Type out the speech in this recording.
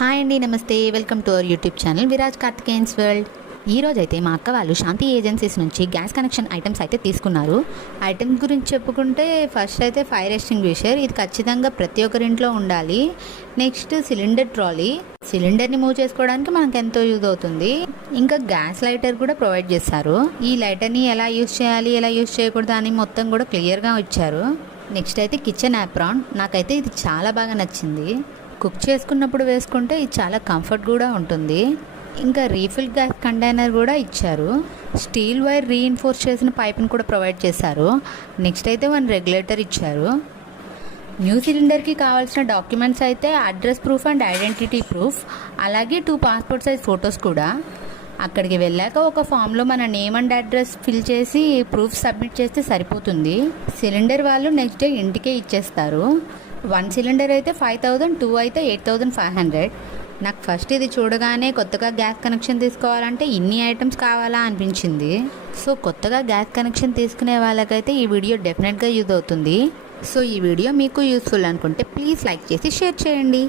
Hi అండి, నమస్తే. Welcome to our YouTube channel Viraj Karthikeyan's world. ఈరోజు అయితే మా అక్క వాళ్ళు శాంతి ఏజెన్సీస్ నుంచి గ్యాస్ కనెక్షన్ ఐటమ్స్ అయితే తీసుకున్నారు. ఐటమ్స్ గురించి చెప్పుకుంటే ఫస్ట్ అయితే ఫైర్ ఎక్స్టింగ్విషర్, ఇది ఖచ్చితంగా ప్రతి ఒక్కరింట్లో ఉండాలి. నెక్స్ట్ సిలిండర్ ట్రాలీ, సిలిండర్ని మూవ్ చేసుకోవడానికి మనకు ఎంతో యూజ్ అవుతుంది. ఇంకా గ్యాస్ లైటర్ కూడా ప్రొవైడ్ చేస్తారు. ఈ లైటర్ని ఎలా యూజ్ చేయాలి, ఎలా యూజ్ చేయకూడదు అని మొత్తం కూడా క్లియర్గా ఇచ్చారు. నెక్స్ట్ అయితే కిచెన్ యాప్రాన్, నాకైతే ఇది చాలా బాగా నచ్చింది. కుక్ చేసుకున్నప్పుడు వేసుకుంటే ఇది చాలా కంఫర్ట్ కూడా ఉంటుంది. ఇంకా రీఫిల్ గ్యాస్ కంటైనర్ కూడా ఇచ్చారు. స్టీల్ వైర్ రీఇన్ఫోర్స్ చేసిన పైప్ని కూడా ప్రొవైడ్ చేశారు. నెక్స్ట్ అయితే 1 రెగ్యులేటర్ ఇచ్చారు. న్యూ సిలిండర్కి కావాల్సిన డాక్యుమెంట్స్ అయితే address proof and identity proof, అలాగే 2 పాస్పోర్ట్ సైజ్ ఫొటోస్ కూడా. అక్కడికి వెళ్ళాక ఒక ఫామ్లో మన నేమ్ అండ్ అడ్రస్ ఫిల్ చేసి ప్రూఫ్ సబ్మిట్ చేస్తే సరిపోతుంది. సిలిండర్ వాళ్ళు నెక్స్ట్ డే ఇంటికే ఇచ్చేస్తారు. 1 సిలిండర్ అయితే 5,000, 2 అయితే 8,500. నాకు ఫస్ట్ ఇది చూడగానే కొత్తగా గ్యాస్ కనెక్షన్ తీసుకోవాలంటే ఇన్ని ఐటమ్స్ కావాలా అనిపించింది. సో కొత్తగా గ్యాస్ కనెక్షన్ తీసుకునే వాళ్ళకైతే ఈ వీడియో డెఫినెట్గా యూజ్ అవుతుంది. సో ఈ వీడియో మీకు యూస్ఫుల్ అనుకుంటే ప్లీజ్ లైక్ చేసి షేర్ చేయండి.